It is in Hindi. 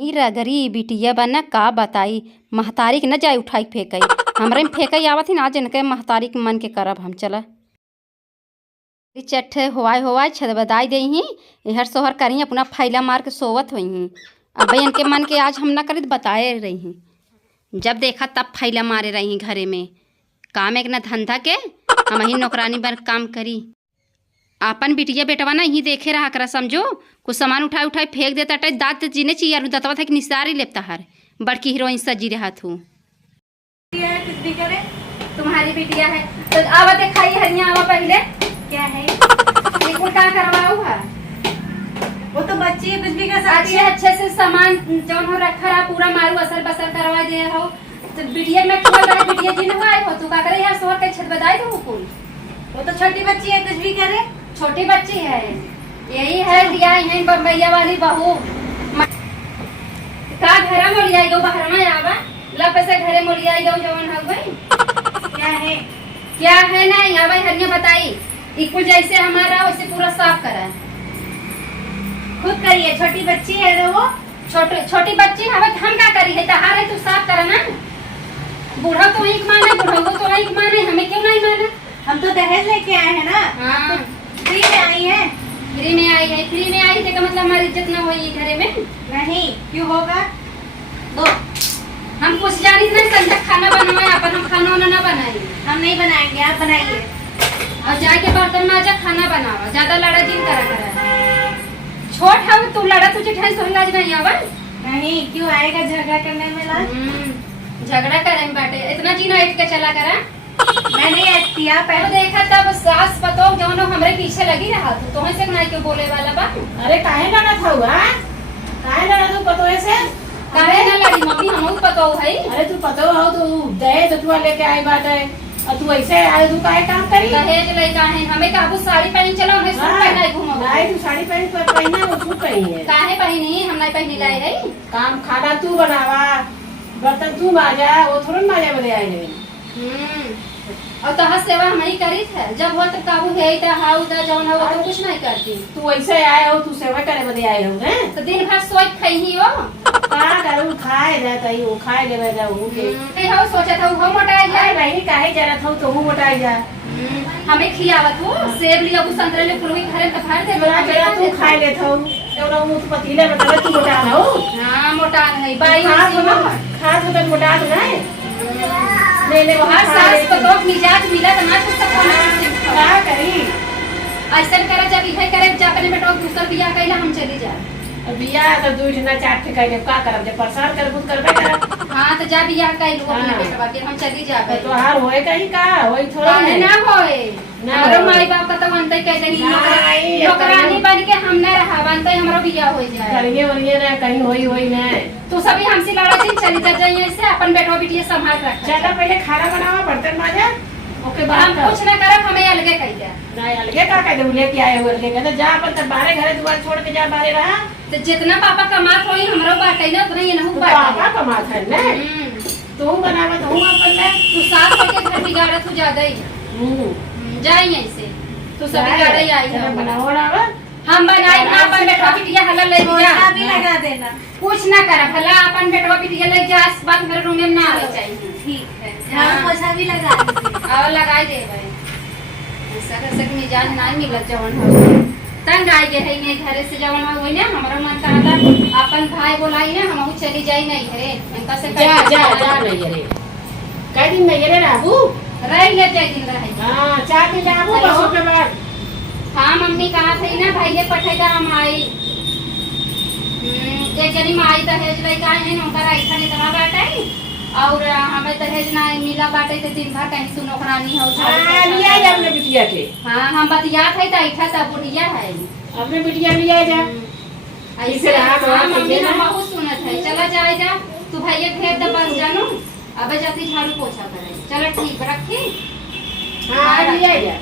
ई रगरी बिटिया बना का बताई महतारी के न जाए उठाई फेंकई हमरे में फेंकई आवत ही ना जिनके महतारी के मन के करब हम चला चट्ठे होवाई छद बदाई दे ही एहर सोहर करी अपना फैला मार के सोवत हुई ही अब इनके मन के आज हम न करी बताए रही जब देखा तब फैला मारे रही घरे में काम एक न धंधा के हम ही नौकरानी बन काम करी आपन बिटिया बेटवा ना ही देखे रहा करा समझो कुछ सामान उठाई फेंक देता टे दांत जीने चाहिए दतवा था कि निसारी लेता हर बड़की हीरोइन सजी रहा तू कुछ भी करे तुम्हारी बिटिया है तो आवा दिखाई हरिया आवा पहले क्या है बिल्कुल का करवाओ है वो तो बच्ची है कुछ भी कर सकती है। अच्छे से सामान जौन हो रखा रहा पूरा मारू असर बसर करवा दे हो तो बिटिया में खोल रहा बिटिया जी ने आए हो तू का करे यहाँ सोहर के छत बदाई दो कुल वो तो छोटी बच्ची है कुछ भी करे छोटी बच्ची है यही है दिया है बम्बैया वाली बहू का घर में लिया गो बाहर में आवा लब से घरे में लिया गो जवन हो गई क्या है ना आवा हरिया बताई इको जैसे हमारा वैसे पूरा साफ करा खुद करिए छोटी बच्ची है तो वो छोटी बच्ची हवे हम का करी है तहार है तू साफ करा ना बूढ़ा तो एक माने बूढ़ा तो एक माने हमें क्यों नहीं माने हम तो दहेज लेके आए हैं ना। हाँ फ्री में आई है फ्री में आई है फ्री में आई थे का मतलब हमारी इज्जत ना हुई घरे में नहीं क्यों होगा दो हम कुछ जानी नहीं संजा खाना बनवाए अपन हम खाना वाना ना बनाए हम नहीं बनाएंगे आप बनाइए और जाके बर्तन में आजा खाना बनावा ज्यादा लड़ा दिन करा छोट हम तू लड़ा तुझे ठहर सोहन लाज नहीं आवा नहीं क्यों आएगा झगड़ा करने में लाज झगड़ा करें बाटे इतना जी ना के चला करा मैं नहीं ऐसी आप पहले देखा तब सास पतो जौनो हमरे पीछे लगी रहा तू तो से नहीं क्यों बोले वाला बा अरे काहे ना था हुआ काहे ना तू पतो ऐसे काहे ना लड़ी मम्मी हमहू पतो है अरे तू पतो हो तू दहेज तो लेके आई बात है और तू ऐसे आए तू काहे काम करी दहेज लइका है हमें काबू साड़ी पहन चलो हमें सूट पहना है घूमो नहीं तू साड़ी पहना वो सूट पहनी है काहे पहनी हम नहीं पहनी लाई है काम खाना तू बनावा बर्तन तू माजा वो थोड़ा माजा बदे आई नहीं और तहा सेवा हम ही करी थे जब हो तब काबू है इता हाउ दा जौन हो तो कुछ नहीं करती तू ऐसे आए हो तू सेवा करे बदे आए हो हैं तो दिन भर सोच खाई ही हो का करू खाए जाता ही वो खाए लेवे जा वो के नहीं हो सोचा था वो मोटाई जाए नहीं काहे जरा था तो वो मोटाई जा हमें खियावत हो सेब लिया वो संतरे ले पुरवी घरे त फाड़ दे बड़ा जरा तू खाए ले था एवढा मुंह पतीले में तले तू मोटा हो हां मोटा नहीं बाई खा तो मोटा नहीं ले हर सास को तो मिजाज मिला तो ना तो सब क्या करी ऐसा करे जब इहे करे जब अपने बेटो दूसर बियाह कैला हम चली जा बियाह तो दूध ना चाट के कहले का करब जे परेशान कर बुत करबे कर हां तो जा बियाह कैलू अपने बेटवा के हम चली जाबे तो हार होए कहीं का होई थोड़ा ना होए हमारो माई बाप का तो अंत कह देनी नौकरानी बन के हम ना रहा बनते हमरो बियाह हो जाए करिए वरिए ना कहीं होई ना तू सभी हमसे लड़ा दिन चली जा जाइए से अपन बेटवा बिटिया संभाल रख चलो पहले खाना बनावा बर्तन माजा ओके बाद हम कुछ ना करब हमें अलगे कह दे नहीं अलगे का कह दे लेके आए हुए अलगे कहते जा अपन बाहर घरे दुआर छोड़ के जा बाहर रहा तो जितना पापा कमात होई हमरो बाटे ना उतना ये नहु बाटे पापा कमात है ना तू बनावत हूं अपन ले तू साथ होके घर बिगाड़त हो ज्यादा ही जाई ऐसे तू सब बिगाड़ ही आई है बनाओ ना हम बनाई ना अपन बेटवा बिटिया हला ले जा भी लगा देना कुछ ना कर भला अपन बेटवा बिटिया ले जा आस बात मेरे रूम में ना आवे चाहिए ठीक है हम पोछा भी लगा दीजिए और लगाई देबे ऐसा कैसे कि मिजाज नहीं मिलत जवन हो तंग आई गए है ने घरे से जवन हो ना हमरा मन ताला अपन भाई बोलाई ना हम चली जाई नहीं घरे इनका से जा नहीं रे कई दिन नहीं रे राबू रह ले जाई दिन रहे हां 4 दिन राबू बसो के बाद हाँ मम्मी कहा थी ना भाई ये पठेगा हम आई एक जनी माई दहेज लइका है ना उनका ऐसा नहीं तमा बाटे और हमें दहेज ना मिला बाटे तो दिन भर कहीं सुनो खरानी हो हां लिया जा अपने बिटिया के हां हम बतिया थे त ऐठा सब बुढ़िया है अपने बिटिया लिया जा ऐसे हां मम्मी हम बहुत सुनत है चला जाए जा तू भैया भेज दे बस जानो अब जाती झाड़ू पोछा करे चलो ठीक रखी हां लिया जा